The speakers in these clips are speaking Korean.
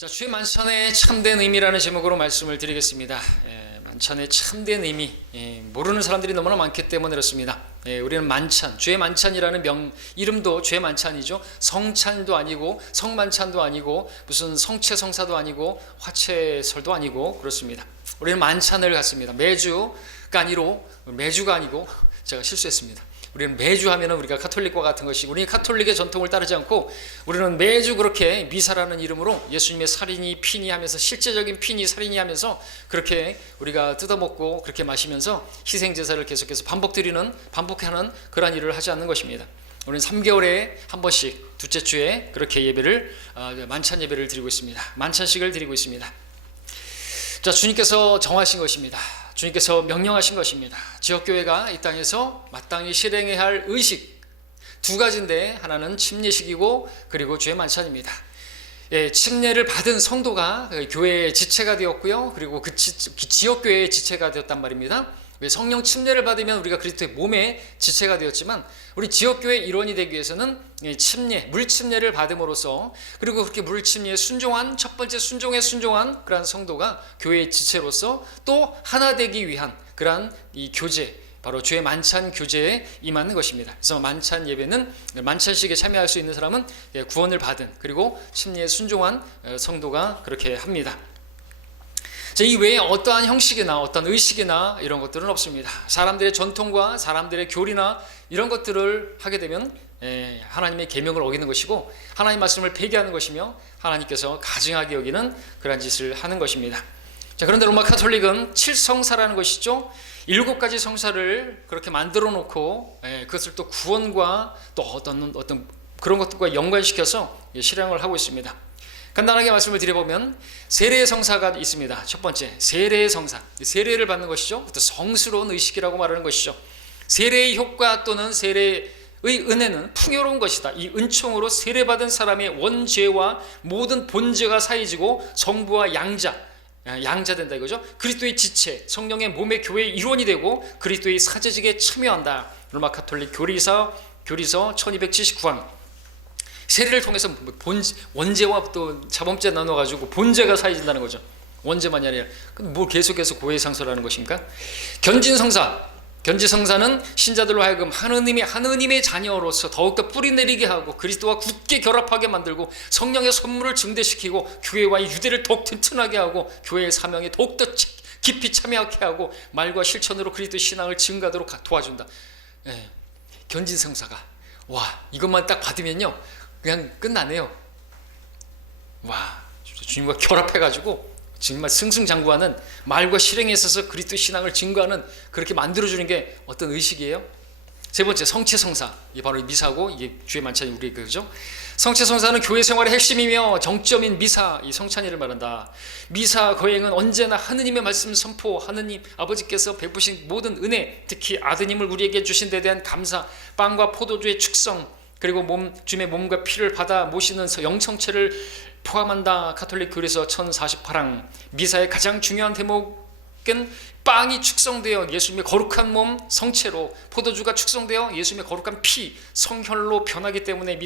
자, 주의 만찬의 참된 의미라는 제목으로 말씀을 드리겠습니다. 만찬의 참된 의미, 모르는 사람들이 너무나 많기 때문에 그렇습니다. 우리는 만찬, 주의 만찬이라는 이름도 주의 만찬이죠. 성찬도 아니고 성만찬도 아니고 무슨 성체성사도 아니고 화채설도 아니고 그렇습니다. 우리는 만찬을 갖습니다. 매주가 아니고 제가 실수했습니다. 우리는 매주 하면은 우리가 카톨릭과 같은 것이, 우리 카톨릭의 전통을 따르지 않고 우리는 매주 그렇게 미사라는 이름으로 예수님의 살이니 피니 하면서, 실제적인 피니 살이니 하면서 그렇게 우리가 뜯어먹고 그렇게 마시면서 희생제사를 계속해서 반복하는 그러한 일을 하지 않는 것입니다. 우리는 3개월에 한 번씩 둘째 주에 그렇게 예배를, 만찬 예배를 드리고 있습니다. 만찬식을 드리고 있습니다. 자, 주님께서 정하신 것입니다. 주님께서 명령하신 것입니다. 지역교회가 이 땅에서 마땅히 실행해야 할 의식 두 가지인데, 하나는 침례식이고 그리고 주의 만찬입니다. 침례를 받은 성도가 교회의 지체가 되었고요, 그리고 그 지역교회의 지체가 되었단 말입니다. 성령 침례를 받으면 우리가 그리스도의 몸의 지체가 되었지만, 우리 지역교회의 일원이 되기 위해서는 물침례를 받음으로써, 그리고 그렇게 물침례에 순종한, 첫 번째 순종한 그러한 성도가 교회의 지체로서 또 하나 되기 위한 그러한 이 교제, 바로 주의 만찬 교제에 임하는 것입니다. 그래서 만찬 예배는, 만찬식에 참여할 수 있는 사람은 구원을 받은, 그리고 침례에 순종한 성도가 그렇게 합니다. 이 외에 어떠한 형식이나 어떤 의식이나 이런 것들은 없습니다. 사람들의 전통과 사람들의 교리나 이런 것들을 하게 되면 하나님의 계명을 어기는 것이고, 하나님 말씀을 폐기하는 것이며, 하나님께서 가증하게 여기는 그런 짓을 하는 것입니다. 자, 그런데 로마 카톨릭은 7성사라는 것이죠. 7가지 성사를 그렇게 만들어 놓고, 그것을 또 구원과 또 어떤 그런 것들과 연관시켜서 실행을 하고 있습니다. 간단하게 말씀을 드려보면 세례의 성사가 있습니다. 첫 번째, 세례의 성사, 세례를 받는 것이죠. 또 성스러운 의식이라고 말하는 것이죠. 세례의 효과 또는 세례의 은혜는 풍요로운 것이다. 이 은총으로 세례받은 사람의 원죄와 모든 본죄가 사해지고 성부와 양자 된다 이거죠. 그리스도의 지체, 성령의 몸의 교회의 일원이 되고 그리스도의 사제직에 참여한다. 로마 카톨릭 교리서 1279강. 세례를 통해서 원죄와 또 자범죄 나눠가지고 본죄가 사해진다는 거죠. 원죄만이 아니라. 뭘 계속해서 고해상소라는 것인가? 견지성사는 신자들로 하여금 하느님의 자녀로서 더욱더 뿌리내리게 하고 그리스도와 굳게 결합하게 만들고 성령의 선물을 증대시키고 교회와 유대를 더욱 튼튼하게 하고 교회의 사명에 더욱더 깊이 참여하게 하고 말과 실천으로 그리스도 신앙을 증가하도록 도와준다. 견지성사가, 와, 이것만 딱 받으면요 그냥 끝나네요. 와, 주님과 결합해가지고 정말 승승장구하는, 말과 실행에 있어서 그리스도 신앙을 증거하는, 그렇게 만들어주는 게 어떤 의식이에요? 세 번째, 성체성사. 이게 바로 미사고, 이게 주의 만찬이 우리 그죠? 성체성사는 교회 생활의 핵심이며 정점인 미사, 이 성찬이를 말한다. 미사 거행은 언제나 하느님의 말씀 선포, 하느님 아버지께서 베푸신 모든 은혜, 특히 아드님을 우리에게 주신 데 대한 감사, 빵과 포도주의 축성, 그리고 주님의 몸과 피를 받아 모시는 영성체를 포함한다. 카톨릭 교리서 1048항. 미사의 가장 중요한 대목은 빵이 축성되어 예수님의 거룩한 몸 성체로, 포도주가 축성되어 예수님의 거룩한 피 성혈로 변하기 때문에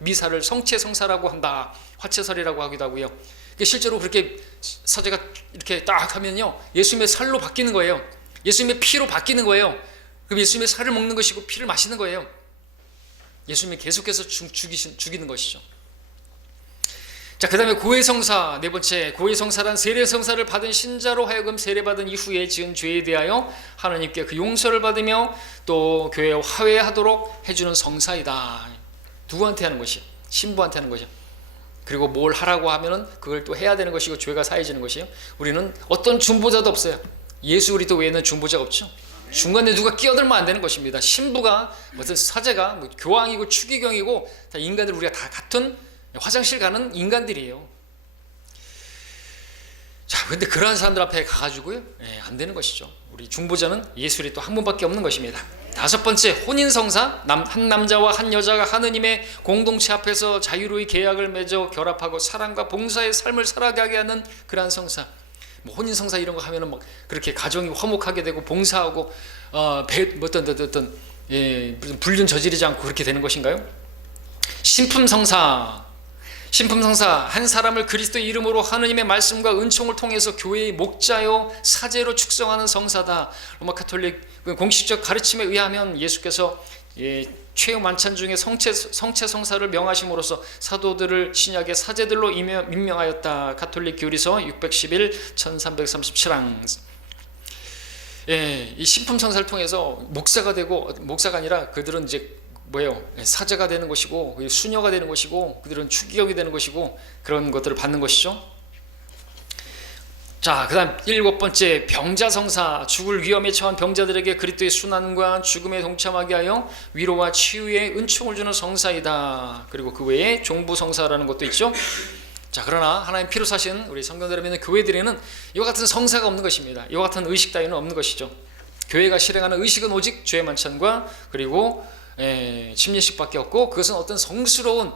미사를 성체성사라고 한다. 화채설이라고 하기도 하고요. 실제로 그렇게 사제가 이렇게 딱 하면요 예수님의 살로 바뀌는 거예요. 예수님의 피로 바뀌는 거예요. 그럼 예수님의 살을 먹는 것이고 피를 마시는 거예요. 예수님이 계속해서 죽이는 것이죠. 자, 그 다음에 고해성사, 네 번째, 고해성사란 세례성사를 받은 신자로 하여금 세례받은 이후에 지은 죄에 대하여 하나님께 그 용서를 받으며 또 교회에 화해하도록 해주는 성사이다. 누구한테 하는 것이요? 신부한테 하는 것이요. 그리고 뭘 하라고 하면은 그걸 또 해야 되는 것이고 죄가 사해지는 것이요. 우리는 어떤 중보자도 없어요. 예수 그리스도 외에는 중보자가 없죠. 중간에 누가 끼어들면 안 되는 것입니다. 신부가, 무슨 사제가, 교황이고 추기경이고 다 인간들, 우리가 다 같은 화장실 가는 인간들이에요. 자, 근데 그러한 사람들 앞에 가가지고요, 안 되는 것이죠. 우리 중보자는 예수 그리스도 한 분밖에 없는 것입니다. 다섯 번째, 혼인성사. 한 남자와 한 여자가 하느님의 공동체 앞에서 자유로이 계약을 맺어 결합하고 사랑과 봉사의 삶을 살아가게 하는 그러한 성사. 혼인성사 이런 거 하면은 막 그렇게 가정이 화목하게 되고 봉사하고 어떤 불륜 저지르지 않고 그렇게 되는 것인가요? 신품성사. 신품성사, 한 사람을 그리스도의 이름으로 하느님의 말씀과 은총을 통해서 교회의 목자요 사제로 축성하는 성사다. 로마 가톨릭 공식적 가르침에 의하면 예수께서 최후 만찬 중에 성체 성사를 명하심으로써 사도들을 신약의 사제들로 임명하였다. 가톨릭 교리서 611 1337항. 이 신품성사를 통해서 목사가 되고, 목사가 아니라 그들은 이제 사제가 되는 것이고, 수녀가 되는 것이고, 그들은 추기경이 되는 것이고, 그런 것들을 받는 것이죠. 자, 그 다음 7번째, 병자성사. 죽을 위험에 처한 병자들에게 그리스도의 순환과 죽음에 동참하게 하여 위로와 치유의 은총을 주는 성사이다. 그리고 그 외에 종부성사라는 것도 있죠. 자, 그러나 하나님 피로 사신 우리 성도들 믿는 교회들에는 이와 같은 성사가 없는 것입니다. 이와 같은 의식 따위는 없는 것이죠. 교회가 실행하는 의식은 오직 죄의 만찬과 그리고 침례식밖에 없고, 그것은 어떤 성스러운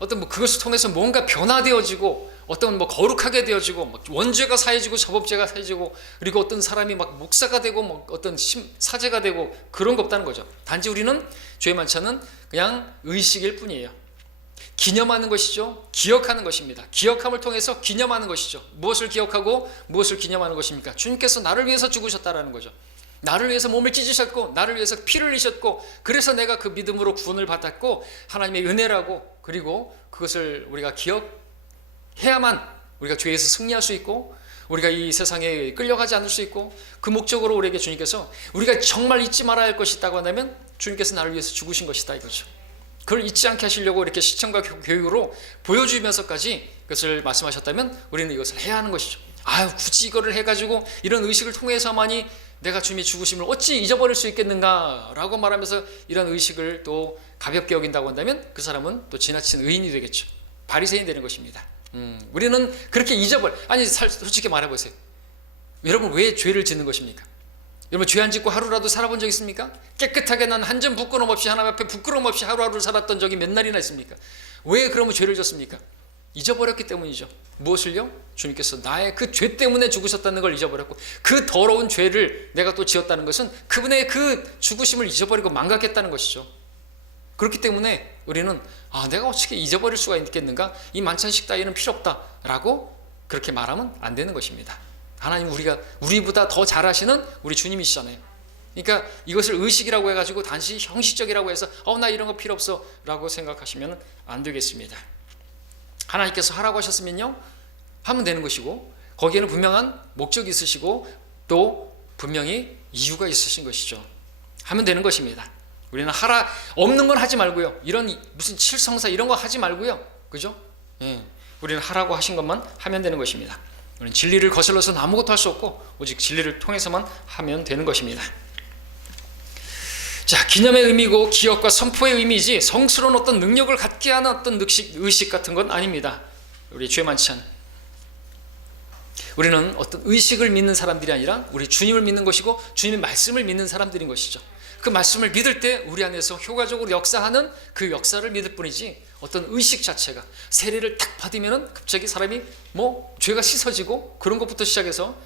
그것을 통해서 뭔가 변화되어지고, 어떤 거룩하게 되어지고, 원죄가 사해지고 자법죄가 사해지고, 그리고 어떤 사람이 목사가 되고 어떤 사제가 되고, 그런 거 없다는 거죠. 단지 우리는 죄의 만찬은 그냥 의식일 뿐이에요. 기념하는 것이죠. 기억하는 것입니다. 기억함을 통해서 기념하는 것이죠. 무엇을 기억하고 무엇을 기념하는 것입니까? 주님께서 나를 위해서 죽으셨다라는 거죠. 나를 위해서 몸을 찢으셨고, 나를 위해서 피를 흘리셨고, 그래서 내가 그 믿음으로 구원을 받았고, 하나님의 은혜라고, 그리고 그것을 우리가 기억해야만 우리가 죄에서 승리할 수 있고, 우리가 이 세상에 끌려가지 않을 수 있고, 그 목적으로 우리에게 주님께서 우리가 정말 잊지 말아야 할 것이 있다고 한다면 주님께서 나를 위해서 죽으신 것이다 이거죠. 그걸 잊지 않게 하시려고 이렇게 시청과 교육으로 보여주면서까지 그것을 말씀하셨다면 우리는 이것을 해야 하는 것이죠. 굳이 이거를 해가지고 이런 의식을 통해서만이 내가 주님의 죽으심을 어찌 잊어버릴 수 있겠는가 라고 말하면서 이런 의식을 또 가볍게 여긴다고 한다면 그 사람은 또 지나친 의인이 되겠죠. 바리새인이 되는 것입니다. 우리는 그렇게 솔직히 말해보세요. 여러분, 왜 죄를 짓는 것입니까? 여러분, 죄 안 짓고 하루라도 살아본 적 있습니까? 깨끗하게 난 한 점 부끄러움 없이 하나님 앞에 부끄러움 없이 하루하루를 살았던 적이 몇 날이나 있습니까? 왜 그러면 죄를 졌습니까? 잊어버렸기 때문이죠. 무엇을요? 주님께서 나의 그 죄 때문에 죽으셨다는 걸 잊어버렸고, 그 더러운 죄를 내가 또 지었다는 것은 그분의 그 죽으심을 잊어버리고 망각했다는 것이죠. 그렇기 때문에 우리는 내가 어떻게 잊어버릴 수가 있겠는가? 이 만찬식 따위는 필요 없다라고 그렇게 말하면 안 되는 것입니다. 하나님 우리보다 더 잘하시는 우리 주님이시잖아요. 그러니까 이것을 의식이라고 해가지고 단지 형식적이라고 해서 나 이런 거 필요 없어 라고 생각하시면 안 되겠습니다. 하나님께서 하라고 하셨으면요 하면 되는 것이고, 거기에는 분명한 목적이 있으시고 또 분명히 이유가 있으신 것이죠. 하면 되는 것입니다. 우리는 없는 건 하지 말고요, 이런 무슨 칠성사 이런 거 하지 말고요, 그죠? 우리는 하라고 하신 것만 하면 되는 것입니다. 우리는 진리를 거슬러서는 아무것도 할 수 없고 오직 진리를 통해서만 하면 되는 것입니다. 자, 기념의 의미고 기억과 선포의 의미이지 성스러운 어떤 능력을 갖게 하는 어떤 의식 같은 건 아닙니다. 우리 죄 만찬, 우리는 어떤 의식을 믿는 사람들이 아니라 우리 주님을 믿는 것이고 주님의 말씀을 믿는 사람들인 것이죠. 그 말씀을 믿을 때 우리 안에서 효과적으로 역사하는 그 역사를 믿을 뿐이지, 어떤 의식 자체가 세례를 딱 받으면 갑자기 사람이 죄가 씻어지고 그런 것부터 시작해서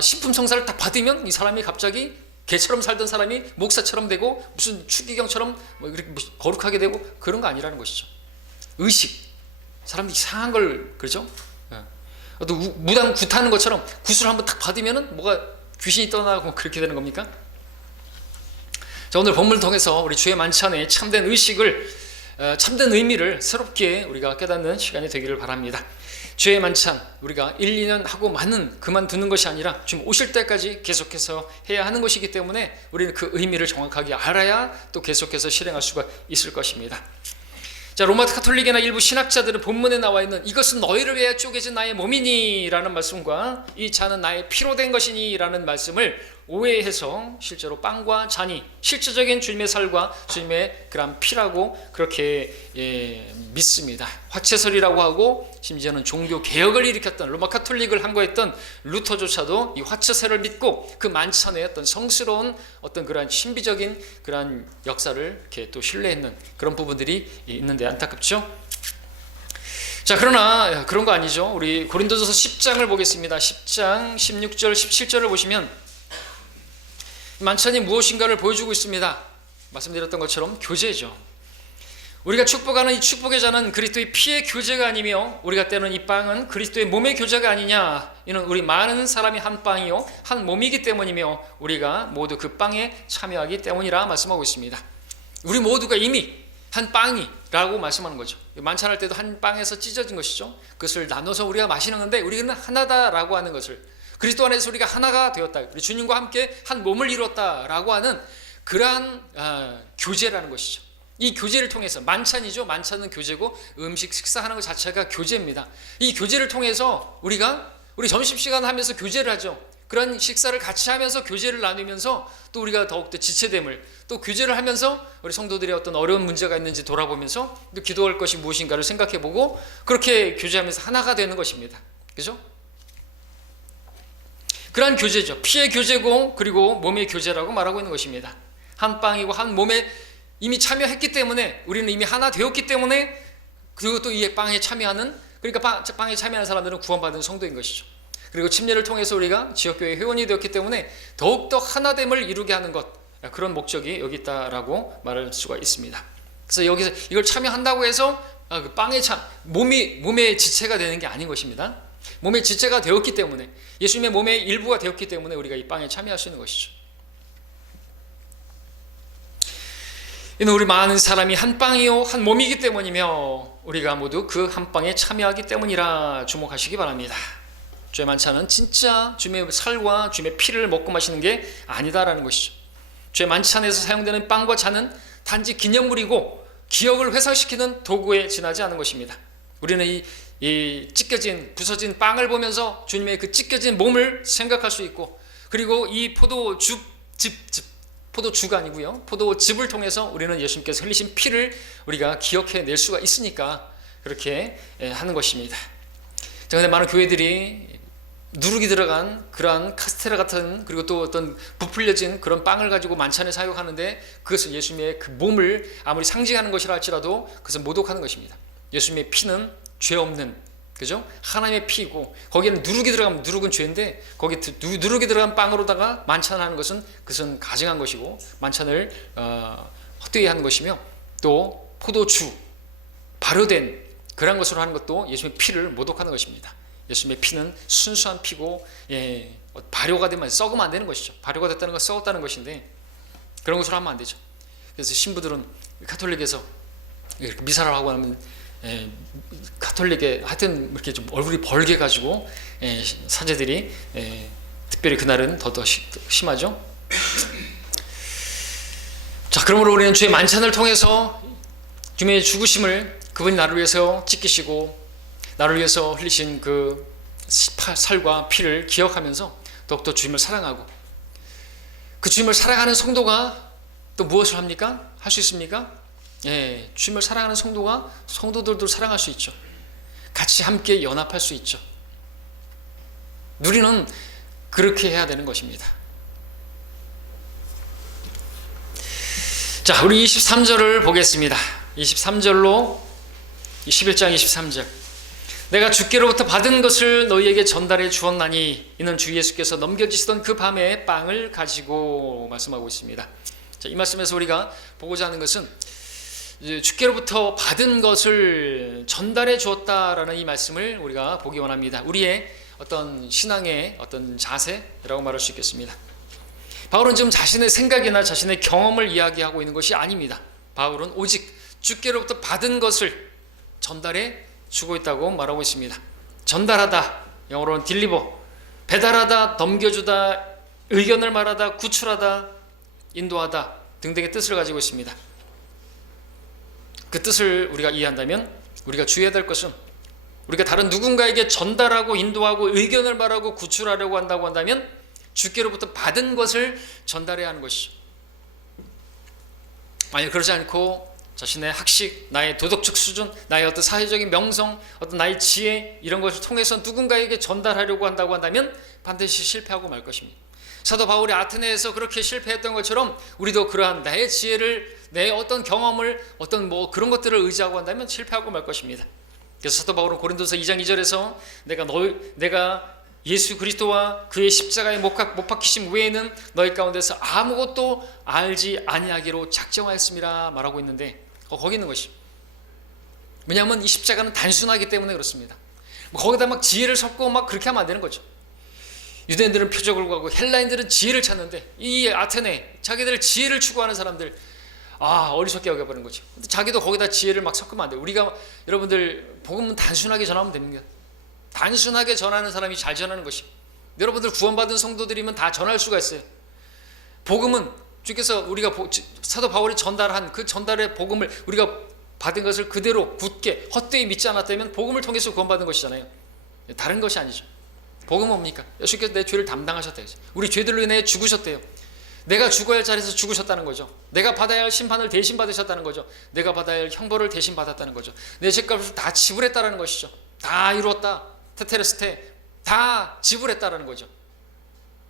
신품성사를 딱 받으면 이 사람이 갑자기 개처럼 살던 사람이 목사처럼 되고 무슨 추기경처럼 이렇게 거룩하게 되고 그런 거 아니라는 것이죠. 의식, 사람이 이상한 걸, 그렇죠? 또 무당 굿하는 것처럼 굿을 한번 딱 받으면 뭐가 귀신이 떠나고 그렇게 되는 겁니까? 자, 오늘 본문을 통해서 우리 주의 만찬의 참된 의식을, 참된 의미를 새롭게 우리가 깨닫는 시간이 되기를 바랍니다. 주의 만찬, 우리가 1, 2년 하고 그만두는 것이 아니라 주님 오실 때까지 계속해서 해야 하는 것이기 때문에 우리는 그 의미를 정확하게 알아야 또 계속해서 실행할 수가 있을 것입니다. 자, 로마 가톨릭이나 일부 신학자들은 본문에 나와 있는 이것은 너희를 위해 쪼개진 나의 몸이니 라는 말씀과 이 잔은 나의 피로 된 것이니 라는 말씀을 오해해서 실제로 빵과 잔이 실제적인 주님의 살과 주님의 그런 피라고 그렇게 믿습니다. 화채설이라고 하고 심지어는 종교 개혁을 일으켰던 로마 가톨릭을 항거했던 루터조차도 이 화채설을 믿고 그 만찬의 어떤 성스러운 어떤 그러한 신비적인 그러한 역사를 이렇게 또 신뢰했는 그런 부분들이 있는데 안타깝죠? 자, 그러나 그런 거 아니죠. 우리 고린도전서 10장을 보겠습니다. 10장 16절 17절을 보시면 만찬이 무엇인가를 보여주고 있습니다. 말씀드렸던 것처럼 교제죠. 우리가 축복하는 이 축복의 잔은 그리스도의 피의 교제가 아니며 우리가 떼는 이 빵은 그리스도의 몸의 교제가 아니냐. 이는 우리 많은 사람이 한 빵이요 한 몸이기 때문이며 우리가 모두 그 빵에 참여하기 때문이라 말씀하고 있습니다. 우리 모두가 이미 한 빵이라고 말씀하는 거죠. 만찬할 때도 한 빵에서 찢어진 것이죠. 그것을 나눠서 우리가 마시는 건데 우리는 하나다라고 하는 것을, 그리스도 안에서 우리가 하나가 되었다, 우리 주님과 함께 한 몸을 이뤘다라고 하는 그러한 교제라는 것이죠. 이 교제를 통해서 만찬이죠. 만찬은 교제고 음식 식사하는 것 자체가 교제입니다. 이 교제를 통해서 우리 점심시간 하면서 교제를 하죠. 그런 식사를 같이 하면서 교제를 나누면서 또 우리가 더욱더 지체됨을, 또 교제를 하면서 우리 성도들의 어떤 어려운 문제가 있는지 돌아보면서 또 기도할 것이 무엇인가를 생각해보고 그렇게 교제하면서 하나가 되는 것입니다. 그죠? 그러한 교제죠. 피의 교제고 그리고 몸의 교제라고 말하고 있는 것입니다. 한 빵이고 한 몸에 이미 참여했기 때문에, 우리는 이미 하나 되었기 때문에, 그리고 또 이 빵에 참여하는, 그러니까 빵에 참여하는 사람들은 구원받은 성도인 것이죠. 그리고 침례를 통해서 우리가 지역교회 회원이 되었기 때문에 더욱더 하나됨을 이루게 하는 것, 그런 목적이 여기 있다라고 말할 수가 있습니다. 그래서 여기서 이걸 참여한다고 해서 그 빵에 몸의 지체가 되는 게 아닌 것입니다. 몸의 지체가 되었기 때문에, 예수님의 몸의 일부가 되었기 때문에 우리가 이 빵에 참여할 수 있는 것이죠. 이는 우리 많은 사람이 한 빵이요 한 몸이기 때문이며 우리가 모두 그 한 빵에 참여하기 때문이라 주목하시기 바랍니다. 주의 만찬은 진짜 주님의 살과 주님의 피를 먹고 마시는 게 아니다라는 것이죠. 주의 만찬에서 사용되는 빵과 잔은 단지 기념물이고 기억을 회상시키는 도구에 지나지 않은 것입니다. 우리는 이 찢겨진 부서진 빵을 보면서 주님의 그 찢겨진 몸을 생각할 수 있고, 그리고 이 포도주가 아니고요, 포도즙을 통해서 우리는 예수님께서 흘리신 피를 우리가 기억해낼 수가 있으니까 그렇게 하는 것입니다. 그런데 많은 교회들이 누룩이 들어간 그러한 카스테라 같은, 그리고 또 어떤 부풀려진 그런 빵을 가지고 만찬에 사용하는데 그것은 예수님의 그 몸을 아무리 상징하는 것이라 할지라도 그것은 모독하는 것입니다. 예수님의 피는 죄 없는, 그죠? 하나님의 피이고 거기에는 누룩이 들어가면 누룩은 죄인데 거기 누룩이 들어간 빵으로다가 만찬하는 것은 그것은 가증한 것이고 만찬을 헛되이 하는 것이며, 또 포도주 발효된 그런 것으로 하는 것도 예수님의 피를 모독하는 것입니다. 예수님의 피는 순수한 피고 발효가 되면 썩으면 안 되는 것이죠. 발효가 됐다는 건 썩었다는 것인데 그런 것으로 하면 안 되죠. 그래서 신부들은 가톨릭에서 미사를 하고 나면 가톨릭에 하여튼 이렇게 좀 얼굴이 벌게 가지고 사제들이 특별히 그날은 더 심하죠. 자, 그러므로 우리는 주의 만찬을 통해서 주님의 죽으심을, 그분이 나를 위해서 찢기시고 나를 위해서 흘리신 그 살과 피를 기억하면서 더욱더 주님을 사랑하고, 그 주님을 사랑하는 성도가 또 무엇을 합니까? 할 수 있습니까? 주님을 사랑하는 성도가 성도들도 사랑할 수 있죠. 같이 함께 연합할 수 있죠. 우리는 그렇게 해야 되는 것입니다. 자, 우리 23절을 보겠습니다. 23절로 11장 23절. 내가 주께로부터 받은 것을 너희에게 전달해 주었나니 이는 주 예수께서 넘겨지시던 그 밤에 빵을 가지고 말씀하고 있습니다. 자, 이 말씀에서 우리가 보고자 하는 것은 주께로부터 받은 것을 전달해 주었다라는 이 말씀을 우리가 보기 원합니다. 우리의 어떤 신앙의 어떤 자세라고 말할 수 있겠습니다. 바울은 지금 자신의 생각이나 자신의 경험을 이야기하고 있는 것이 아닙니다. 바울은 오직 주께로부터 받은 것을 전달해 주고 있다고 말하고 있습니다. 전달하다, 영어로는 딜리버, 배달하다, 넘겨주다, 의견을 말하다, 구출하다, 인도하다 등등의 뜻을 가지고 있습니다. 그 뜻을 우리가 이해한다면 우리가 주의해야 될 것은, 우리가 다른 누군가에게 전달하고 인도하고 의견을 말하고 구출하려고 한다고 한다면 주께로부터 받은 것을 전달해야 하는 것이죠. 만약 그러지 않고 자신의 학식, 나의 도덕적 수준, 나의 어떤 사회적인 명성, 어떤 나의 지혜, 이런 것을 통해서 누군가에게 전달하려고 한다고 한다면 반드시 실패하고 말 것입니다. 사도 바울이 아테네에서 그렇게 실패했던 것처럼 우리도 그러한 나의 지혜를, 내 어떤 경험을, 어떤 그런 것들을 의지하고 한다면 실패하고 말 것입니다. 그래서 사도 바울은 고린도서 2장 2절에서 내가 예수 그리스도와 그의 십자가에 못 박히심 외에는 너희 가운데서 아무것도 알지 아니하기로 작정하였음이라 말하고 있는데 거기 있는 것이, 왜냐하면 이 십자가는 단순하기 때문에 그렇습니다. 거기다 막 지혜를 섞고 막 그렇게 하면 안 되는 거죠. 유대인들은 표적을 구하고 헬라인들은 지혜를 찾는데 이 아테네 자기들 지혜를 추구하는 사람들 어리석게 여겨버리는 거죠. 근데 자기도 거기다 지혜를 막 섞으면 안 돼요. 우리가 여러분들 복음은 단순하게 전하면 됩니다. 단순하게 전하는 사람이 잘 전하는 것이. 여러분들 구원받은 성도들이면 다 전할 수가 있어요. 복음은 주께서 우리가 사도 바울이 전달한 그 전달의 복음을 우리가 받은 것을 그대로 굳게 헛되이 믿지 않았다면 복음을 통해서 구원받은 것이잖아요. 다른 것이 아니죠. 복음은 뭡니까? 예수께서 내 죄를 담당하셨대요. 우리 죄들로 인해 죽으셨대요. 내가 죽어야 할 자리에서 죽으셨다는 거죠. 내가 받아야 할 심판을 대신 받으셨다는 거죠. 내가 받아야 할 형벌을 대신 받았다는 거죠. 내 죄값을 다 지불했다는 것이죠. 다 이루었다. 테테레스테 다 지불했다라는 거죠.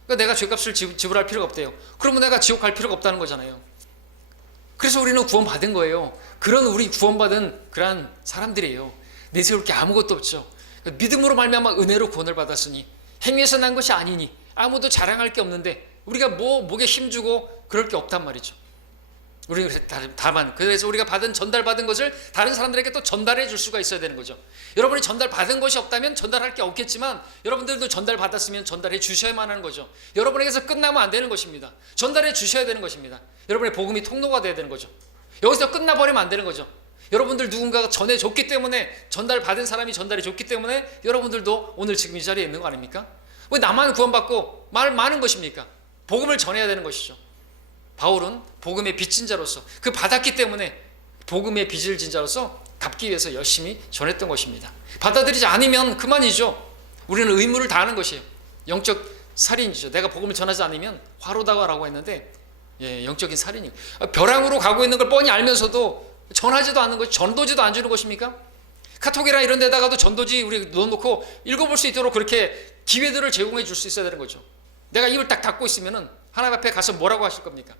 그러니까 내가 죄값을 지불할 필요가 없대요. 그러면 내가 지옥 갈 필요가 없다는 거잖아요. 그래서 우리는 구원받은 거예요. 그런 우리 구원받은 그러한 사람들이에요. 내세울 게 아무것도 없죠. 믿음으로 말미암아 은혜로 구원을 받았으니 행위에서 난 것이 아니니 아무도 자랑할 게 없는데 우리가 목에 힘주고 그럴 게 없단 말이죠. 우리는 다만 그래서 우리가 전달받은 것을 다른 사람들에게 또 전달해 줄 수가 있어야 되는 거죠. 여러분이 전달받은 것이 없다면 전달할 게 없겠지만 여러분들도 전달받았으면 전달해 주셔야만 하는 거죠. 여러분에게서 끝나면 안 되는 것입니다. 전달해 주셔야 되는 것입니다. 여러분의 복음이 통로가 돼야 되는 거죠. 여기서 끝나버리면 안 되는 거죠. 여러분들 누군가가 전해줬기 때문에 전달받은 사람이 전달해줬기 때문에 여러분들도 오늘 지금 이 자리에 있는 거 아닙니까? 왜 나만 구원받고 말 많은 것입니까? 복음을 전해야 되는 것이죠. 바울은 복음의 빚진 자로서 그 받았기 때문에 복음의 빚을 진 자로서 갚기 위해서 열심히 전했던 것입니다. 받아들이지 않으면 그만이죠. 우리는 의무를 다하는 것이에요. 영적 살인이죠. 내가 복음을 전하지 않으면 화로다가라고 했는데 영적인 살인이에요. 벼랑으로 가고 있는 걸 뻔히 알면서도 전하지도 않는 것이 전도지도 안 주는 것입니까? 카톡이나 이런 데다가도 전도지 우리 넣어놓고 읽어볼 수 있도록 그렇게 기회들을 제공해 줄 수 있어야 되는 거죠. 내가 입을 딱 닫고 있으면은 하나님 앞에 가서 뭐라고 하실 겁니까?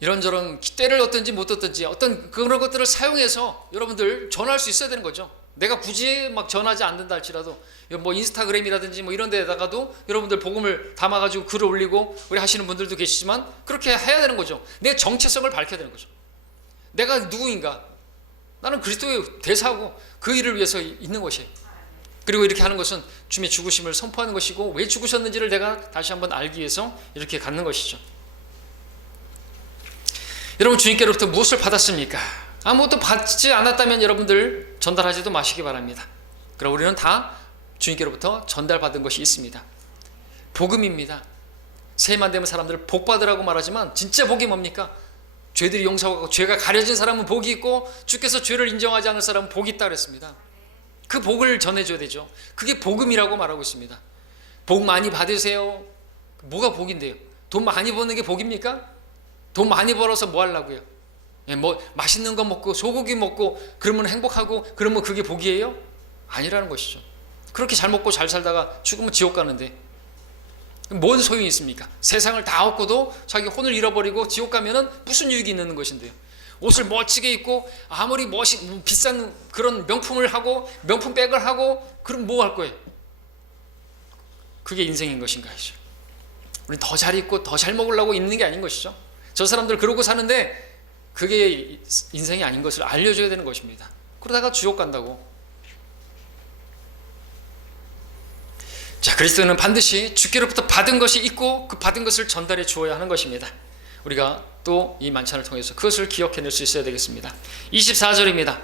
이런저런 때를 얻든지 못 얻든지 어떤 그런 것들을 사용해서 여러분들 전할 수 있어야 되는 거죠. 내가 굳이 막 전하지 않는다 할지라도 뭐 인스타그램이라든지 뭐 이런 데다가도 여러분들 복음을 담아가지고 글을 올리고 우리 하시는 분들도 계시지만 그렇게 해야 되는 거죠. 내 정체성을 밝혀야 되는 거죠. 내가 누구인가? 나는 그리스도의 대사고 그 일을 위해서 있는 것이에요. 그리고 이렇게 하는 것은 주님의 죽으심을 선포하는 것이고 왜 죽으셨는지를 내가 다시 한번 알기 위해서 이렇게 갖는 것이죠. 여러분 주님께로부터 무엇을 받았습니까? 아무것도 받지 않았다면 여러분들 전달하지도 마시기 바랍니다. 그럼 우리는 다 주님께로부터 전달받은 것이 있습니다. 복음입니다. 새해만 되면 사람들을 복 받으라고 말하지만 진짜 복이 뭡니까? 죄들이 용서하고 죄가 가려진 사람은 복이 있고 주께서 죄를 인정하지 않을 사람은 복이 있다 그랬습니다. 그 복을 전해줘야 되죠. 그게 복음이라고 말하고 있습니다. 복 많이 받으세요. 뭐가 복인데요? 돈 많이 버는 게 복입니까? 돈 많이 벌어서 뭐 하려고요? 뭐 맛있는 거 먹고 소고기 먹고 그러면 행복하고 그러면 그게 복이에요? 아니라는 것이죠. 그렇게 잘 먹고 잘 살다가 죽으면 지옥 가는데 뭔 소용이 있습니까? 세상을 다 얻고도 자기 혼을 잃어버리고 지옥 가면은 무슨 유익이 있는 것인데요? 옷을 멋지게 입고 아무리 비싼 그런 명품을 하고 명품백을 하고 그럼 뭐 할 거예요? 그게 인생인 것인가 하죠. 우리 더 잘 입고 더 잘 먹으려고 입는 게 아닌 것이죠. 저 사람들 그러고 사는데 그게 인생이 아닌 것을 알려줘야 되는 것입니다. 그러다가 지옥 간다고. 자, 그리스도는 반드시 주께로부터 받은 것이 있고 그 받은 것을 전달해 주어야 하는 것입니다. 우리가 또 이 만찬을 통해서 그것을 기억해낼 수 있어야 되겠습니다. 24절입니다.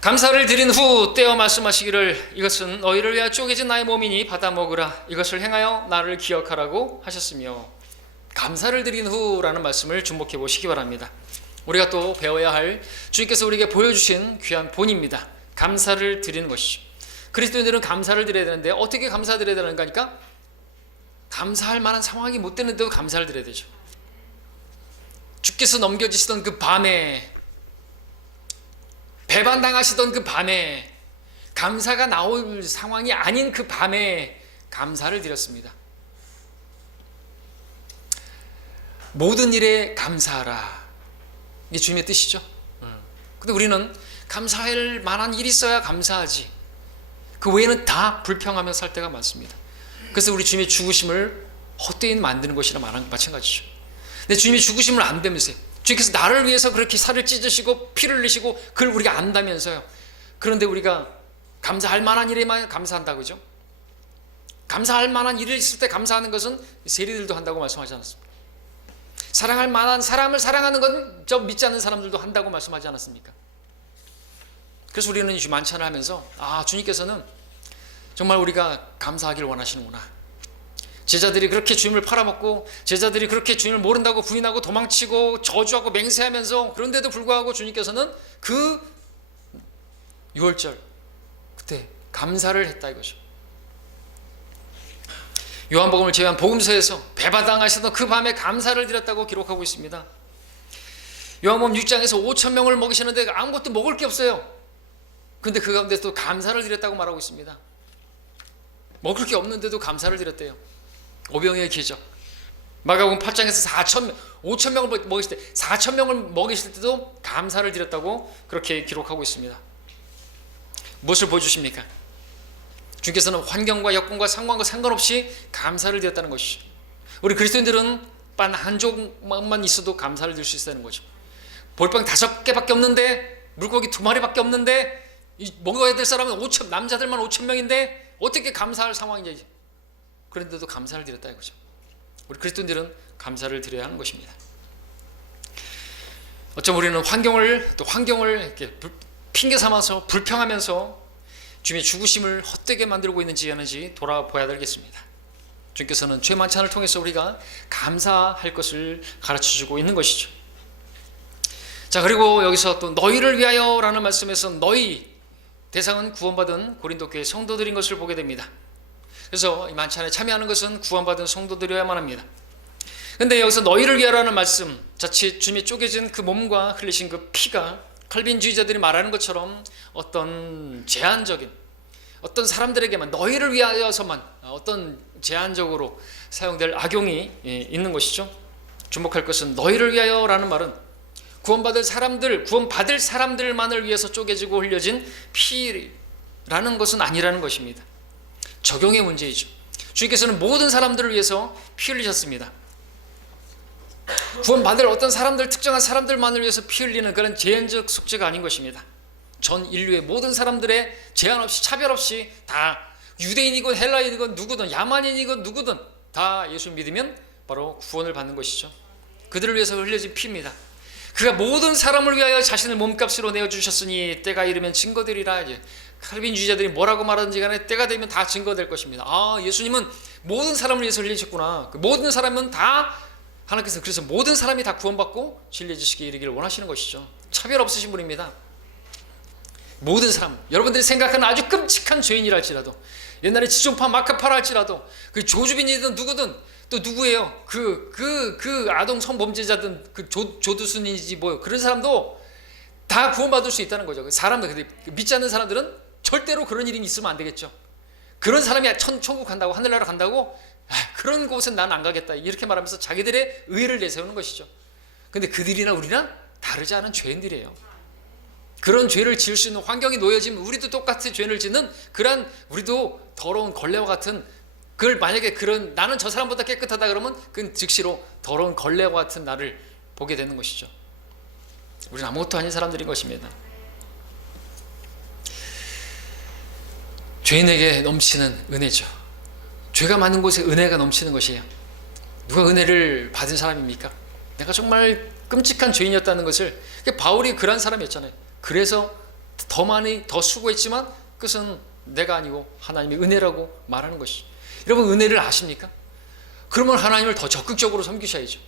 감사를 드린 후 떼어 말씀하시기를 이것은 너희를 위하여 쪼개진 나의 몸이니 받아 먹으라. 이것을 행하여 나를 기억하라고 하셨으며 감사를 드린 후라는 말씀을 주목해 보시기 바랍니다. 우리가 또 배워야 할 주님께서 우리에게 보여주신 귀한 본입니다. 감사를 드리는 것이죠. 그리스도인들은 감사를 드려야 되는데 어떻게 감사드려야 되는가 하니까 감사할 만한 상황이 못 되는데도 감사를 드려야 되죠. 주께서 넘겨주시던 그 밤에 배반당하시던 그 밤에 감사가 나올 상황이 아닌 그 밤에 감사를 드렸습니다. 모든 일에 감사하라. 이게 주님의 뜻이죠. 근데 우리는 감사할 만한 일이 있어야 감사하지. 그 외에는 다 불평하며 살 때가 많습니다. 그래서 우리 주님의 죽으심을 헛되이 만드는 것이나 마찬가지죠. 근데 주님이 죽으심을 안 되면서요. 주님께서 나를 위해서 그렇게 살을 찢으시고 피를 흘리시고 그걸 우리가 안다면서요. 그런데 우리가 감사할 만한 일에만 감사한다, 그죠? 감사할 만한 일이 있을 때 감사하는 것은 세리들도 한다고 말씀하지 않았습니까? 사랑할 만한 사람을 사랑하는 건 저 믿지 않는 사람들도 한다고 말씀하지 않았습니까? 그래서 우리는 이 만찬을 하면서 주님께서는 정말 우리가 감사하길 원하시는구나. 제자들이 그렇게 주님을 팔아먹고 제자들이 그렇게 주님을 모른다고 부인하고 도망치고 저주하고 맹세하면서 그런데도 불구하고 주님께서는 그 6월절 그때 감사를 했다 이거죠. 요한복음을 제외한 복음서에서 배바당하시던 그 밤에 감사를 드렸다고 기록하고 있습니다. 요한복음 6장에서 5,000명을 먹이시는데 아무것도 먹을 게 없어요. 근데 그 가운데 또 감사를 드렸다고 말하고 있습니다. 먹을 게 없는데도 감사를 드렸대요. 오병이의 기적. 마가복음 8장에서 5,000명을 먹이실 때 4,000명을 먹이실 때도 감사를 드렸다고 그렇게 기록하고 있습니다. 무엇을 보여주십니까? 주님께서는 환경과 여건과 상황과 상관없이 감사를 드렸다는 것이죠. 우리 그리스도인들은 빵 한 조각만 있어도 감사를 드릴 수 있다는 거죠. 볼빵 5개밖에 없는데 물고기 2마리밖에 없는데 먹어야 될 사람은 남자들만 5,000명인데 어떻게 감사할 상황이냐. 그런데도 감사를 드렸다 이거죠. 우리 그리스도인들은 감사를 드려야 하는 것입니다. 어쩜 우리는 환경을 이렇게 핑계 삼아서 불평하면서 주님의 죽으심을 헛되게 만들고 있는지 돌아봐야 되겠습니다. 주님께서는 죄 만찬을 통해서 우리가 감사할 것을 가르쳐주고 있는 것이죠. 자, 그리고 여기서 또 너희를 위하여라는 말씀에서 너희 대상은 구원받은 고린도 교회 성도들인 것을 보게 됩니다. 그래서 이 만찬에 참여하는 것은 구원받은 성도들이어야만 합니다. 근데 여기서 너희를 위하여라는 말씀, 자칫 주님이 쪼개진 그 몸과 흘리신 그 피가 칼빈주의자들이 말하는 것처럼 어떤 제한적인 어떤 사람들에게만 너희를 위하여서만 어떤 제한적으로 사용될 악용이 있는 것이죠. 주목할 것은 너희를 위하여라는 말은 구원받을 사람들만을 위해서 쪼개지고 흘려진 피라는 것은 아니라는 것입니다. 적용의 문제이죠. 주님께서는 모든 사람들을 위해서 피 흘리셨습니다. 구원받을 어떤 사람들, 특정한 사람들만을 위해서 피 흘리는 그런 제한적 속죄가 아닌 것입니다. 전 인류의 모든 사람들의 제한 없이 차별 없이 다 유대인이건 헬라인이건 누구든 야만인이건 누구든 다 예수 믿으면 바로 구원을 받는 것이죠. 그들을 위해서 흘려진 피입니다. 그가 모든 사람을 위하여 자신을 몸값으로 내어주셨으니 때가 이르면 증거되리라. 칼빈주의자들이 뭐라고 말하든지 간에 때가 되면 다 증거될 것입니다. 예수님은 모든 사람을 위해서 흘리셨구나. 그 모든 사람은 다 하나님께서 그래서 모든 사람이 다 구원받고 진리지식에 이르기를 원하시는 것이죠. 차별 없으신 분입니다. 모든 사람, 여러분들이 생각하는 아주 끔찍한 죄인이랄지라도, 옛날에 지존파 마카파라 할지라도, 그 조주빈이든 누구든 또 누구예요? 그 아동 성범죄자든 그 조두순인지 뭐요? 그런 사람도 다 구원받을 수 있다는 거죠. 사람들 믿지 않는 사람들은 절대로 그런 일이 있으면 안 되겠죠. 그런 사람이 천국 간다고 하늘나라 간다고 그런 곳은 난 안 가겠다 이렇게 말하면서 자기들의 의를 내세우는 것이죠. 근데 그들이나 우리나 다르지 않은 죄인들이에요. 그런 죄를 지을 수 있는 환경이 놓여지면 우리도 똑같이 죄를 짓는 그런 우리도 더러운 걸레와 같은 그걸 만약에 나는 저 사람보다 깨끗하다 그러면 그건 즉시로 더러운 걸레와 같은 나를 보게 되는 것이죠. 우리는 아무것도 아닌 사람들인 것입니다. 죄인에게 넘치는 은혜죠. 죄가 많은 곳에 은혜가 넘치는 것이에요. 누가 은혜를 받은 사람입니까? 내가 정말 끔찍한 죄인이었다는 것을 바울이 그런 사람이었잖아요. 그래서 더 많이 더 수고했지만 그것은 내가 아니고 하나님의 은혜라고 말하는 것이죠. 여러분 은혜를 아십니까? 그러면 하나님을 더 적극적으로 섬기셔야죠.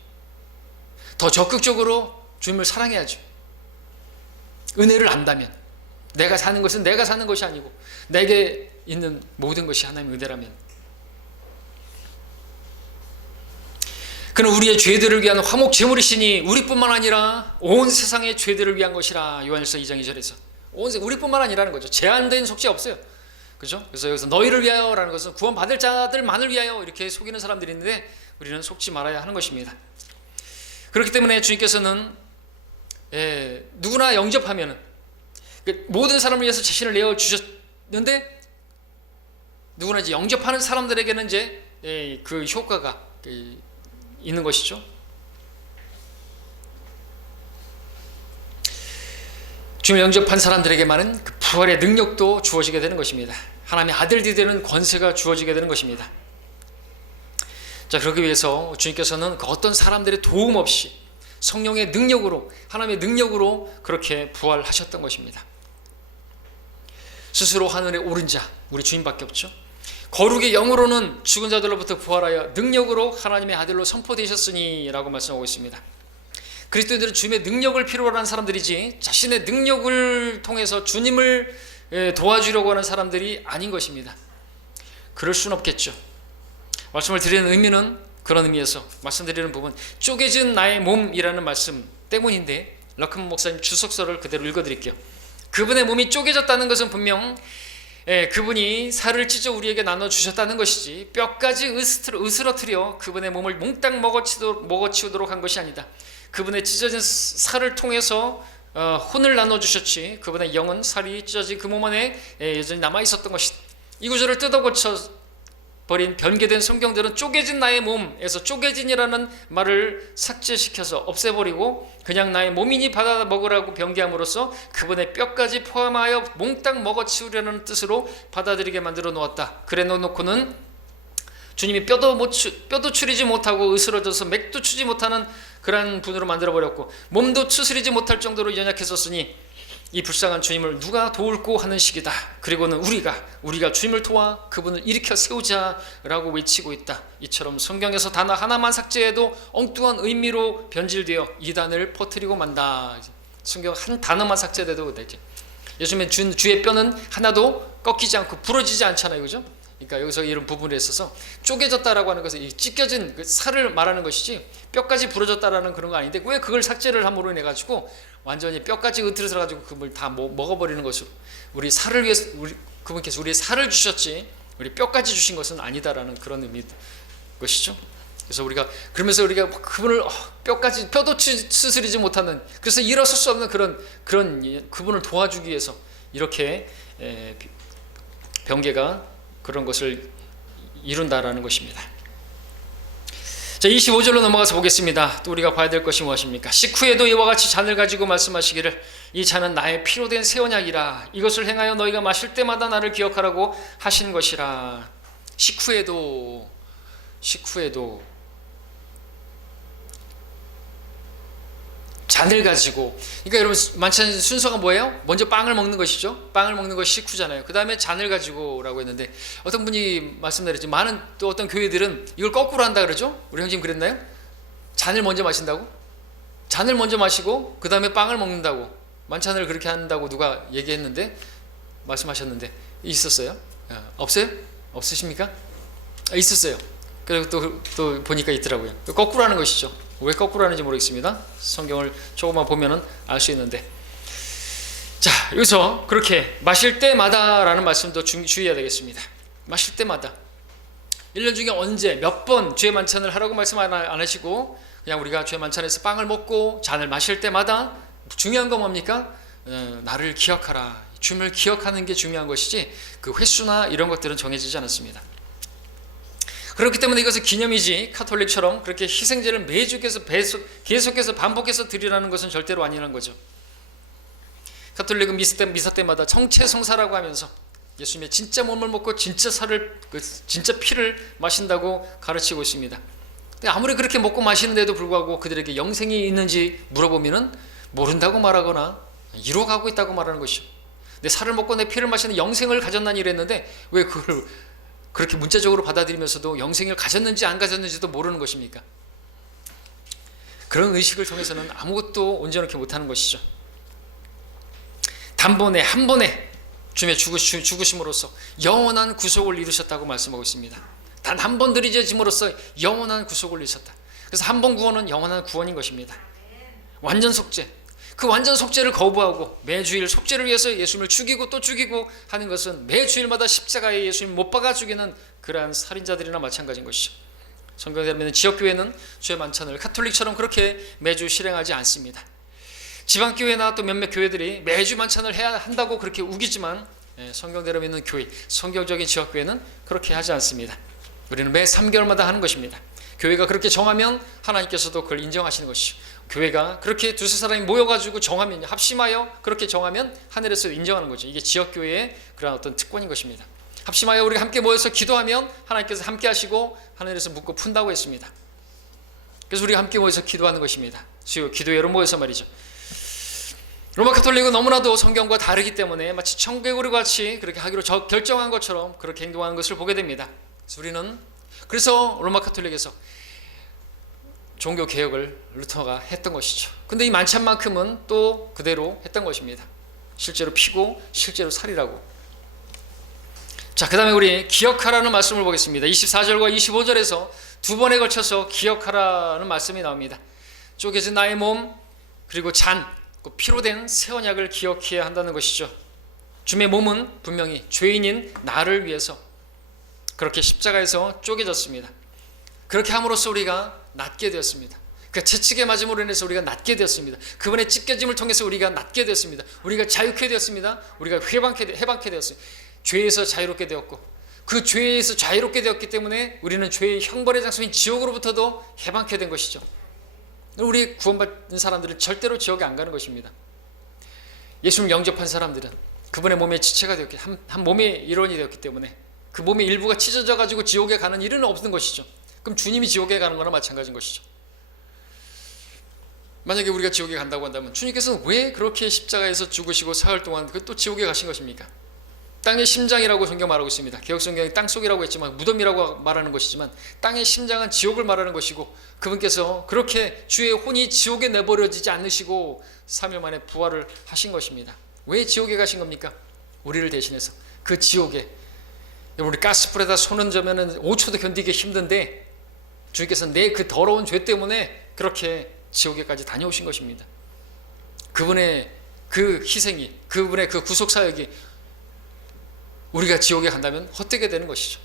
더 적극적으로 주님을 사랑해야죠. 은혜를 안다면 내가 사는 것은 내가 사는 것이 아니고 내게 있는 모든 것이 하나님의 은혜라면 그는 우리의 죄들을 위한 화목 제물이시니 우리뿐만 아니라 온 세상의 죄들을 위한 것이라. 요한일서 2장 2절에서 우리뿐만 아니라는 거죠. 제한된 속죄 없어요. 그죠? 그래서 여기서 너희를 위하여라는 것은 구원받을 자들만을 위하여 이렇게 속이는 사람들이 있는데 우리는 속지 말아야 하는 것입니다. 그렇기 때문에 주님께서는 누구나 영접하면은 모든 사람을 위해서 자신을 내어 주셨는데 누구나 이제 영접하는 사람들에게는 이제 그 효과가 있는 것이죠. 주님을 영접한 사람들에게만은 그 부활의 능력도 주어지게 되는 것입니다. 하나님의 아들들이 되는 권세가 주어지게 되는 것입니다. 자, 그러기 위해서 주님께서는 그 어떤 사람들의 도움 없이 성령의 능력으로, 하나님의 능력으로 그렇게 부활하셨던 것입니다. 스스로 하늘에 오른 자, 우리 주님밖에 없죠. 거룩의 영으로는 죽은 자들로부터 부활하여 능력으로 하나님의 아들로 선포되셨으니 라고 말씀하고 있습니다. 그리스도인들은 주님의 능력을 필요로 하는 사람들이지 자신의 능력을 통해서 주님을 도와주려고 하는 사람들이 아닌 것입니다. 그럴 수는 없겠죠. 말씀을 드리는 의미는 그런 의미에서 말씀드리는 부분, 쪼개진 나의 몸이라는 말씀 때문인데, 러크먼 목사님 주석서를 그대로 읽어드릴게요. 그분의 몸이 쪼개졌다는 것은 분명 그분이 살을 찢어 우리에게 나눠주셨다는 것이지, 뼈까지 으스러뜨려 그분의 몸을 몽땅 먹어치우도록 한 것이 아니다. 그분의 찢어진 살을 통해서 혼을 나눠주셨지, 그분의 영은 살이 찢어진 그 몸 안에 여전히 남아있었던 것이다. 이 구절을 뜯어고쳐 버린 변개된 성경들은 쪼개진 나의 몸에서 쪼개진이라는 말을 삭제시켜서 없애버리고 그냥 나의 몸이니 받아 먹으라고 변개함으로써 그분의 뼈까지 포함하여 몽땅 먹어치우려는 뜻으로 받아들이게 만들어 놓았다. 그래 놓고는 주님이 뼈도 추리지 못하고 으스러져서 맥도 추지 못하는 그러한 분으로 만들어버렸고, 몸도 추스리지 못할 정도로 연약했었으니 이 불쌍한 주님을 누가 도울꼬 하는 시기다. 그리고는 우리가 주님을 도와 그분을 일으켜 세우자라고 외치고 있다. 이처럼 성경에서 단어 하나만 삭제해도 엉뚱한 의미로 변질되어 이단을 퍼뜨리고 만다. 성경 한 단어만 삭제돼도 되죠. 예수님의 주의 뼈는 하나도 꺾이지 않고 부러지지 않잖아요, 그죠? 그러니까 여기서 이런 부분에 있어서 쪼개졌다라고 하는 것은 이 찢겨진 그 살을 말하는 것이지 뼈까지 부러졌다라는 그런 거 아닌데, 왜 그걸 삭제를 함으로 인해 가지고 완전히 뼈까지 으트러져 가지고 그걸 다 먹어버리는 것으로, 우리 살을 위해서 그분께서 우리의 살을 주셨지 우리 뼈까지 주신 것은 아니다라는 그런 의미 것이죠. 그래서 그러면서 우리가 그분을 뼈도 추스리지 못하는, 그래서 일어설 수 없는 그런 그분을 도와주기 위해서 이렇게 변개가 그런 것을 이룬다라는 것입니다. 자, 25절로 넘어가서 보겠습니다. 또 우리가 봐야 될 것이 무엇입니까? 식후에도 이와 같이 잔을 가지고 말씀하시기를 이 잔은 나의 피로 된 새 언약이라. 이것을 행하여 너희가 마실 때마다 나를 기억하라고 하신 것이라. 식후에도 잔을 가지고, 그러니까 여러분 만찬 순서가 뭐예요? 먼저 빵을 먹는 것이죠. 빵을 먹는 것이 식후잖아요. 그 다음에 잔을 가지고라고 했는데, 어떤 분이 말씀드렸지, 많은 또 어떤 교회들은 이걸 거꾸로 한다 그러죠. 우리 형님 그랬나요? 잔을 먼저 마신다고? 잔을 먼저 마시고 그 다음에 빵을 먹는다고, 만찬을 그렇게 한다고 누가 얘기했는데, 말씀하셨는데 있었어요? 없어요? 없으십니까? 있었어요. 그리고 또 보니까 있더라고요. 거꾸로 하는 것이죠. 왜 거꾸로 하는지 모르겠습니다. 성경을 조금만 보면은 알 수 있는데, 자, 여기서 그렇게 마실 때마다 라는 말씀도 주의해야 되겠습니다. 마실 때마다, 1년 중에 언제 몇 번 주의 만찬을 하라고 말씀 안 하시고 그냥 우리가 주의 만찬에서 빵을 먹고 잔을 마실 때마다 중요한 건 뭡니까? 나를 기억하라. 주님을 기억하는 게 중요한 것이지 그 횟수나 이런 것들은 정해지지 않았습니다. 그렇기 때문에 이것은 기념이지 카톨릭처럼 그렇게 희생제를 매주 계속해서 반복해서 드리라는 것은 절대로 아니라는 거죠. 카톨릭은 미사 때마다 정체성사라고 하면서 예수님의 진짜 몸을 먹고 진짜 진짜 피를 마신다고 가르치고 있습니다. 근데 아무리 그렇게 먹고 마시는데도 불구하고 그들에게 영생이 있는지 물어보면은 모른다고 말하거나 이루어가고 있다고 말하는 것이죠. 내 살을 먹고 내 피를 마시는 영생을 가졌나니 이랬는데, 왜 그걸 그렇게 문자적으로 받아들이면서도 영생을 가졌는지 안 가졌는지도 모르는 것입니까? 그런 의식을 통해서는 아무것도 온전하게 못하는 것이죠. 단번에 한 번에 주님의 죽으심으로써 영원한 구속을 이루셨다고 말씀하고 있습니다. 단 한 번 들이져짐으로써 영원한 구속을 이루셨다. 그래서 한 번 구원은 영원한 구원인 것입니다. 완전 속죄. 그 완전 속죄를 거부하고 매주일 속죄를 위해서 예수님을 죽이고 또 죽이고 하는 것은 매주일마다 십자가에 예수님 못 박아 죽이는 그러한 살인자들이나 마찬가지인 것이죠. 성경대로 지역교회는 주의 만찬을 카톨릭처럼 그렇게 매주 실행하지 않습니다. 지방교회나 또 몇몇 교회들이 매주 만찬을 해야 한다고 그렇게 우기지만, 성경대로 믿는 교회, 성경적인 지역교회는 그렇게 하지 않습니다. 우리는 매 3개월마다 하는 것입니다. 교회가 그렇게 정하면 하나님께서도 그걸 인정하시는 것이죠. 교회가 그렇게 두세 사람이 모여가지고 정하면, 합심하여 그렇게 정하면 하늘에서 인정하는 거죠. 이게 지역교회의 그런 어떤 특권인 것입니다. 합심하여 우리가 함께 모여서 기도하면 하나님께서 함께 하시고 하늘에서 묻고 푼다고 했습니다. 그래서 우리가 함께 모여서 기도하는 것입니다. 수요 기도회로 모여서 말이죠. 로마 가톨릭은 너무나도 성경과 다르기 때문에 마치 청개구리 같이 그렇게 하기로 결정한 것처럼 그렇게 행동하는 것을 보게 됩니다. 그래서 로마 가톨릭에서 종교 개혁을 루터가 했던 것이죠. 근데 이 만찬만큼은 또 그대로 했던 것입니다. 실제로 피고 실제로 살이라고. 자, 그 다음에 우리 기억하라는 말씀을 보겠습니다. 24절과 25절에서 두 번에 걸쳐서 기억하라는 말씀이 나옵니다. 쪼개진 나의 몸, 그리고 잔, 피로 된 새 언약을 기억해야 한다는 것이죠. 주의 몸은 분명히 죄인인 나를 위해서 그렇게 십자가에서 쪼개졌습니다. 그렇게 함으로써 우리가 낫게 되었습니다. 그 채찍에 맞음으로 인해서 우리가 낫게 되었습니다. 그분의 찢겨짐을 통해서 우리가 낫게 되었습니다. 우리가 자유케 되었습니다. 우리가 해방케 되었습니다. 죄에서 자유롭게 되었고, 그 죄에서 자유롭게 되었기 때문에 우리는 죄의 형벌의 장소인 지옥으로부터도 해방케 된 것이죠. 우리 구원받은 사람들은 절대로 지옥에 안 가는 것입니다. 예수를 영접한 사람들은 그분의 몸에 지체가 되었기, 한 몸의 일원이 되었기 때문에 그 몸의 일부가 찢어져 가지고 지옥에 가는 일은 없는 것이죠. 그럼 주님이 지옥에 가는 거나 마찬가지인 것이죠. 만약에 우리가 지옥에 간다고 한다면 주님께서는 왜 그렇게 십자가에서 죽으시고 사흘 동안 또 지옥에 가신 것입니까? 땅의 심장이라고 성경 말하고 있습니다. 개혁성경이 땅속이라고 했지만 무덤이라고 말하는 것이지만 땅의 심장은 지옥을 말하는 것이고, 그분께서 그렇게 주의 혼이 지옥에 내버려지지 않으시고 3일 만에 부활을 하신 것입니다. 왜 지옥에 가신 겁니까? 우리를 대신해서. 그 지옥에 여러분, 우리 가스불에다 손 얹으면 5초도 견디기 힘든데 주님께서는 내 그 더러운 죄 때문에 그렇게 지옥에까지 다녀오신 것입니다. 그분의 그 희생이, 그분의 그 구속사역이 우리가 지옥에 간다면 헛되게 되는 것이죠.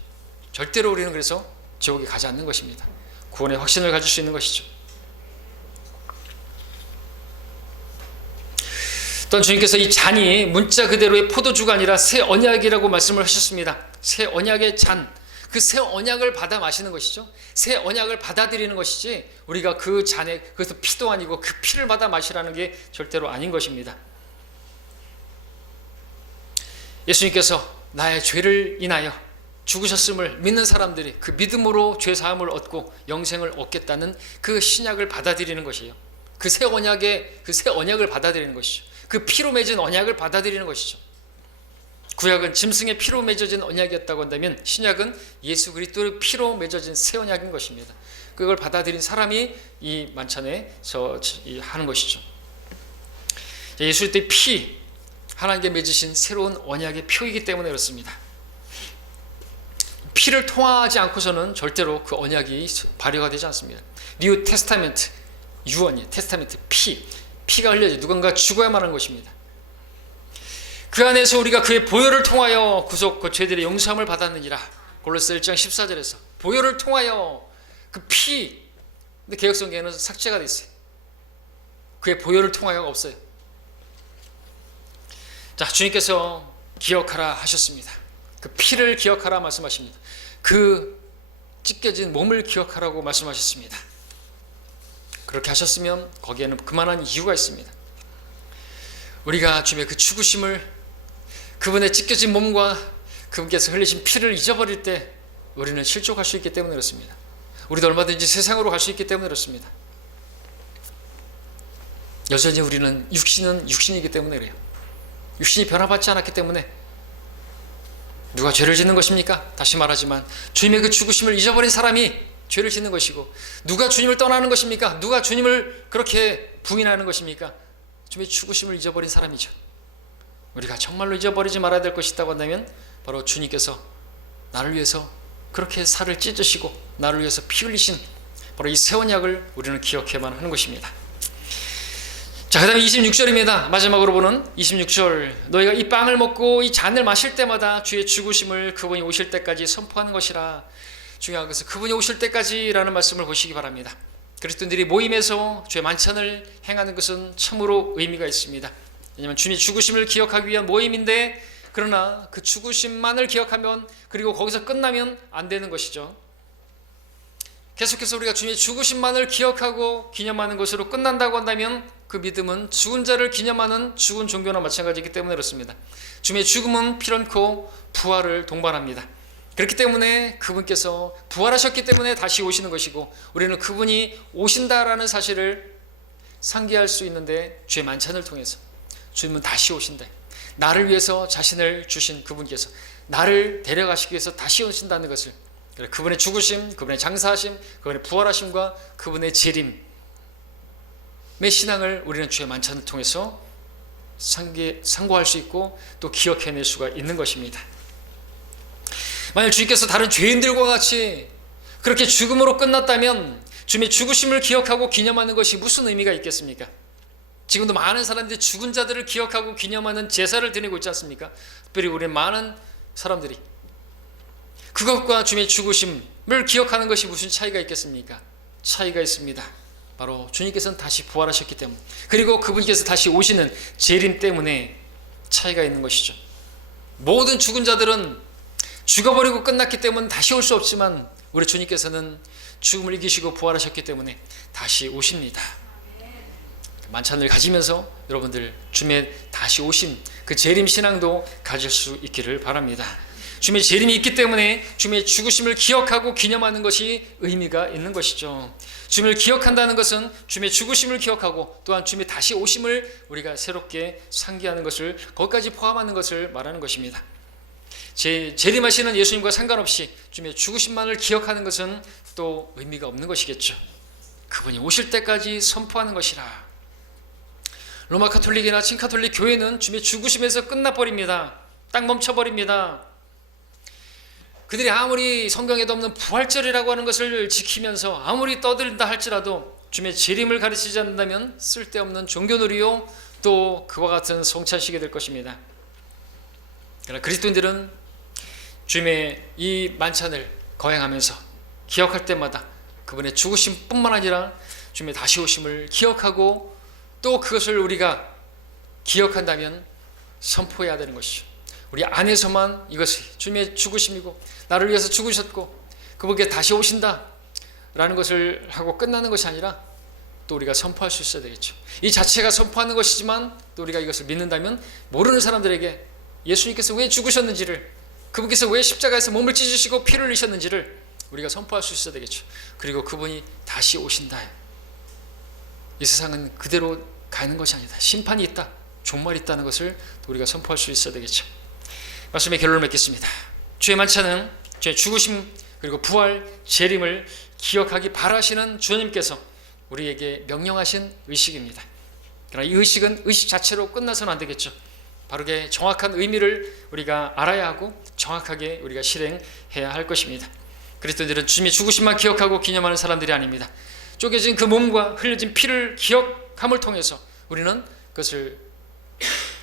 절대로 우리는 그래서 지옥에 가지 않는 것입니다. 구원의 확신을 가질 수 있는 것이죠. 또한 주님께서 이 잔이 문자 그대로의 포도주가 아니라 새 언약이라고 말씀을 하셨습니다. 새 언약의 잔, 그 새 언약을 받아 마시는 것이죠. 새 언약을 받아들이는 것이지 우리가 그 잔에, 그것도 피도 아니고 그 피를 받아 마시라는 게 절대로 아닌 것입니다. 예수님께서 나의 죄를 인하여 죽으셨음을 믿는 사람들이 그 믿음으로 죄 사함을 얻고 영생을 얻겠다는 그 신약을 받아들이는 것이에요. 그 새 언약을 받아들이는 것이죠. 그 피로 맺은 언약을 받아들이는 것이죠. 구약은 짐승의 피로 맺어진 언약이었다고 한다면 신약은 예수 그리스도의 피로 맺어진 새 언약인 것입니다. 그걸 받아들인 사람이 이 만찬에 하는 것이죠. 예수 그리스도의 피, 하나님께 맺으신 새로운 언약의 표이기 때문에 그렇습니다. 피를 통하지 않고서는 절대로 그 언약이 발효가 되지 않습니다. 뉴 테스타멘트, 유언이에요. 테스타멘트, 피가 흘려져 누군가 죽어야만 하는 것입니다. 그 안에서 우리가 그의 보혈을 통하여 구속, 그 죄들의 용서함을 받았느니라. 골로새 1장 14절에서 보혈을 통하여 그 피, 근데 개혁성경에는 삭제가 되어 있어요. 그의 보혈을 통하여가 없어요. 자, 주님께서 기억하라 하셨습니다. 그 피를 기억하라 말씀하십니다. 그 찢겨진 몸을 기억하라고 말씀하셨습니다. 그렇게 하셨으면 거기에는 그만한 이유가 있습니다. 우리가 주님의 그 죽으심을, 그분의 찢겨진 몸과 그분께서 흘리신 피를 잊어버릴 때 우리는 실족할 수 있기 때문에 그렇습니다. 우리도 얼마든지 세상으로 갈 수 있기 때문에 그렇습니다. 여전히 우리는 육신은 육신이기 때문에 그래요. 육신이 변화받지 않았기 때문에. 누가 죄를 짓는 것입니까? 다시 말하지만 주님의 그 죽으심을 잊어버린 사람이 죄를 짓는 것이고, 누가 주님을 떠나는 것입니까? 누가 주님을 그렇게 부인하는 것입니까? 주님의 죽으심을 잊어버린 사람이죠. 우리가 정말로 잊어버리지 말아야 될 것이 있다고 한다면 바로 주님께서 나를 위해서 그렇게 살을 찢으시고 나를 위해서 피 흘리신 바로 이 새 언약을 우리는 기억해야만 하는 것입니다. 자, 그 다음에 26절입니다. 마지막으로 보는 26절. 너희가 이 빵을 먹고 이 잔을 마실 때마다 주의 죽으심을 그분이 오실 때까지 선포하는 것이라. 중요한 것은 그분이 오실 때까지라는 말씀을 보시기 바랍니다. 그리스도인들이 모임에서 주의 만찬을 행하는 것은 참으로 의미가 있습니다. 왜냐하면 주님의 죽으심을 기억하기 위한 모임인데, 그러나 그 죽으심만을 기억하면, 그리고 거기서 끝나면 안 되는 것이죠. 계속해서 우리가 주님의 죽으심만을 기억하고 기념하는 것으로 끝난다고 한다면 그 믿음은 죽은 자를 기념하는 죽은 종교나 마찬가지이기 때문에 그렇습니다. 주님의 죽음은 필연코 부활을 동반합니다. 그렇기 때문에 그분께서 부활하셨기 때문에 다시 오시는 것이고, 우리는 그분이 오신다라는 사실을 상기할 수 있는데, 주의 만찬을 통해서 주님은 다시 오신다. 나를 위해서 자신을 주신 그분께서 나를 데려가시기 위해서 다시 오신다는 것을, 그분의 죽으심, 그분의 장사하심, 그분의 부활하심과 그분의 재림의 신앙을 우리는 주의 만찬을 통해서 상고할 수 있고 또 기억해낼 수가 있는 것입니다. 만약 주님께서 다른 죄인들과 같이 그렇게 죽음으로 끝났다면 주님의 죽으심을 기억하고 기념하는 것이 무슨 의미가 있겠습니까? 지금도 많은 사람들이 죽은 자들을 기억하고 기념하는 제사를 드리고 있지 않습니까? 특별히 우리 많은 사람들이 그것과 주님의 죽으심을 기억하는 것이 무슨 차이가 있겠습니까? 차이가 있습니다. 바로 주님께서는 다시 부활하셨기 때문에, 그리고 그분께서 다시 오시는 재림 때문에 차이가 있는 것이죠. 모든 죽은 자들은 죽어버리고 끝났기 때문에 다시 올 수 없지만, 우리 주님께서는 죽음을 이기시고 부활하셨기 때문에 다시 오십니다. 만찬을 가지면서 여러분들 주님의 다시 오심, 그 재림 신앙도 가질 수 있기를 바랍니다. 주님의 재림이 있기 때문에 주님의 죽으심을 기억하고 기념하는 것이 의미가 있는 것이죠. 주님을 기억한다는 것은 주님의 죽으심을 기억하고 또한 주님의 다시 오심을 우리가 상기하는 것을, 거기까지 포함하는 것을 말하는 것입니다. 재림하시는 예수님과 상관없이 주님의 죽으심만을 기억하는 것은 또 의미가 없는 것이겠죠. 그분이 오실 때까지 선포하는 것이라. 로마 카톨릭이나 친카톨릭 교회는 주님의 죽으심에서 끝나버립니다. 딱 멈춰버립니다. 그들이 아무리 성경에도 없는 부활절이라고 하는 것을 지키면서 아무리 떠들다 할지라도 주님의 재림을 가르치지 않는다면 쓸데없는 종교놀이요, 또 그와 같은 성찬식이 될 것입니다. 그러나 그리스도인들은 주님의 이 만찬을 거행하면서 기억할 때마다 그분의 죽으심뿐만 아니라 주님의 다시 오심을 기억하고, 또 그것을 우리가 기억한다면 선포해야 되는 것이죠. 우리 안에서만 이것이 주님의 죽으심이고 나를 위해서 죽으셨고 그분께 다시 오신다 라는 것을 하고 끝나는 것이 아니라 또 우리가 선포할 수 있어야 되겠죠. 이 자체가 선포하는 것이지만 또 우리가 이것을 믿는다면 모르는 사람들에게 예수님께서 왜 죽으셨는지를, 그분께서 왜 십자가에서 몸을 찢으시고 피를 흘리셨는지를 우리가 선포할 수 있어야 되겠죠. 그리고 그분이 다시 오신다. 이 세상은 그대로 가는 것이 아니다. 심판이 있다. 종말이 있다는 것을 우리가 선포할 수 있어야 되겠죠. 말씀의 결론을 맺겠습니다. 주의 만찬은 주의 죽으심 그리고 부활, 재림을 기억하기 바라시는 주님께서 우리에게 명령하신 의식입니다. 그러나 이 의식은 의식 자체로 끝나서는 안 되겠죠. 바르게 정확한 의미를 우리가 알아야 하고 정확하게 우리가 실행해야 할 것입니다. 그리스도인들은 주님의 죽으심만 기억하고 기념하는 사람들이 아닙니다. 쪼개진 그 몸과 흘려진 피를 기억함을 통해서 우리는 그것을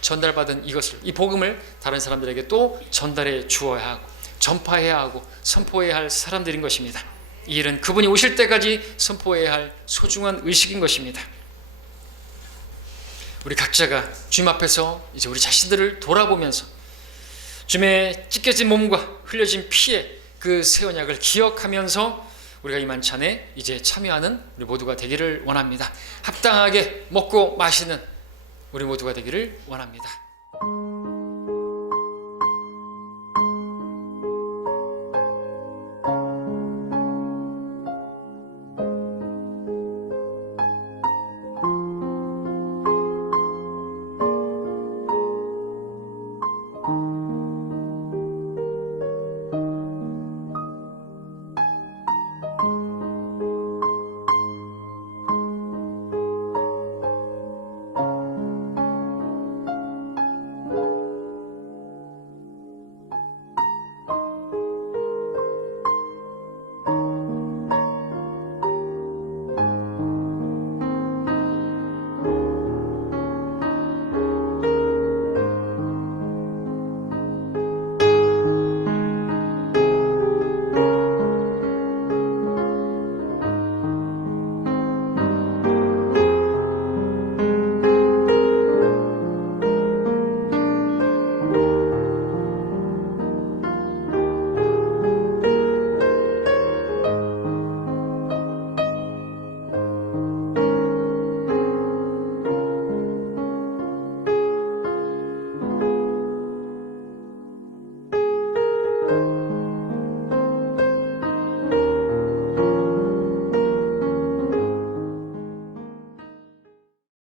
전달받은 이 복음을 다른 사람들에게 또 전달해 주어야 하고 전파해야 하고 선포해야 할 사람들인 것입니다. 이 일은 그분이 오실 때까지 선포해야 할 소중한 의식인 것입니다. 우리 각자가 주님 앞에서 이제 우리 자신들을 돌아보면서 주님의 찢겨진 몸과 흘려진 피의 그 새 언약을 기억하면서 우리가 이 만찬에 이제 참여하는 우리 모두가 되기를 원합니다. 합당하게 먹고 마시는 우리 모두가 되기를 원합니다.